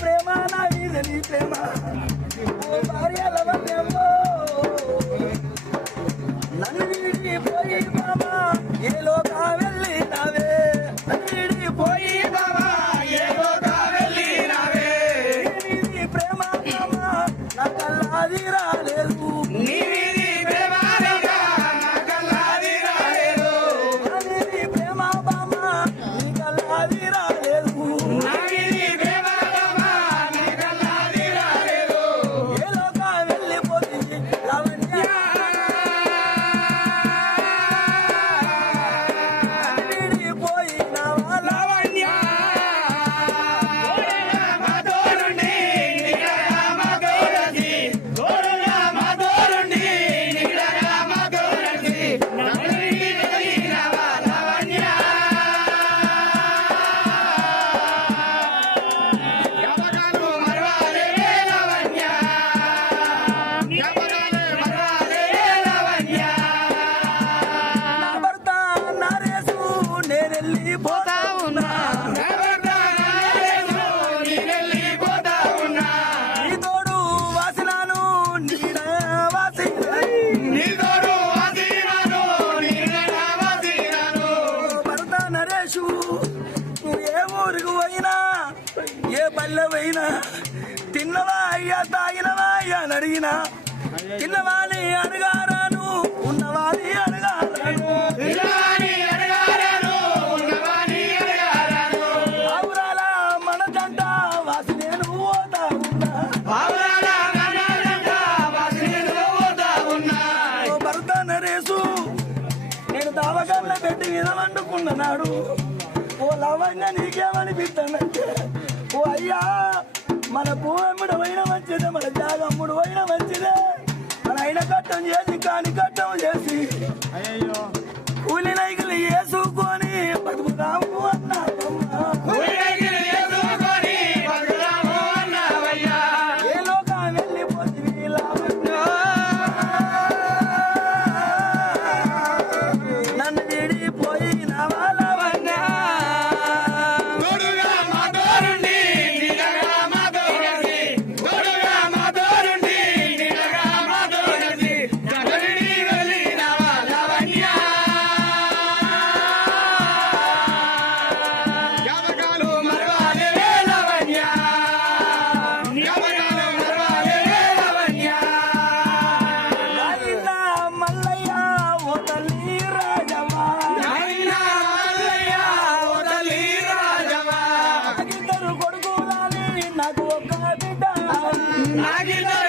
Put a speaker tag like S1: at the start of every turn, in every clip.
S1: ప్రేమ నా మీద నీ ప్రేమ. ఓ భార్య లవణ్యమో నన్ను విడిపోయి మామ ఏ లోకా వెళ్ళినావే? నన్ను విడిపోయి ఏ తిన్నవా అయ్యా తాగినవా అయ్యా అని అడిగినా తిన్నవాని అడగారాను ఉన్నవాని అడగారాను. మన జంట వాసి నేను పోతా ఉన్నా. ఓ భర్త నరేసు నేను దావగల్ల పెట్టి మీద వండుకున్నాడు ఓ లవంగా నీకేమనిపిస్తున్నాడు అయ్యా మన భూమిడు అయిన మంచిదే మన జాగమ్ముడు అయిన మంచిదే. మన అయిన కట్టం చేసి కాని కట్టం చేసి. కూలి నైకులు వేసుకొని బతుకుదాము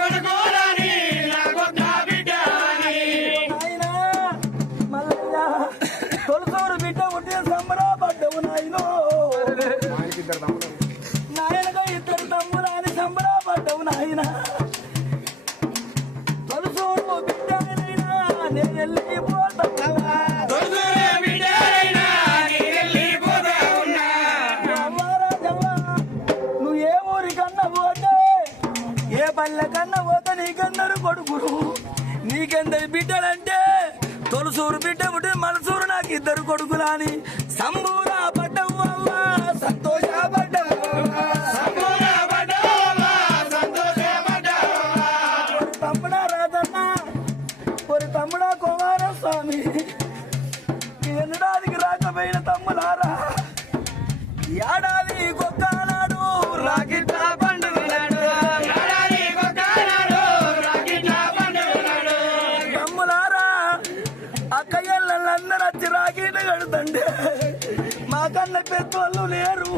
S1: కొడుకులాలి నాకు ఒక బిడ్డ నాయన మల్లయ్య తొలసూరు బిడ్డ ఉంటే సంబరపడ్డవు నాయనో. నాయనగా ఇద్దరు తమ్మురాని సంబరపడ్డవు నాయన. పల్లె కన్నా పోతే నీకెందరు కొడుకులు నీకెందరు బిడ్డలంటే తొలసూరు బిడ్డ ఉంటే మనసూరు నాకు ఇద్దరు కొడుకులు అని. సంబూరా పడ్డవు అవ్వా సంతోషపడ్డవు అవ్వా. ఒరి తమ్ముడా రాజన్న ఒరి తమ్ముడా కుమారస్వామి ఎన్నడానికి రాకపోయిన తమ్ములారా ఏడాది కొత్తనాడు పెద్దోళ్ళు లేరు.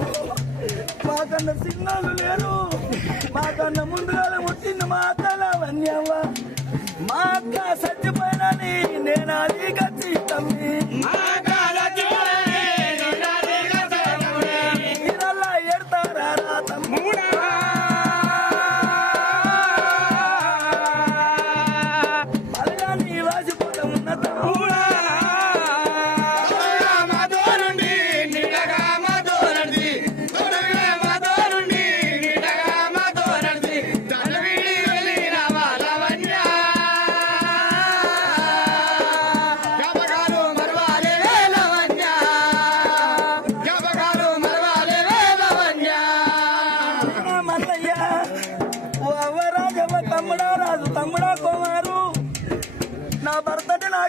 S1: మాకన్న సిగ్నల్ లేరు. మాకన్న ముందుగా పుట్టింది మా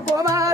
S2: 过
S1: 吗？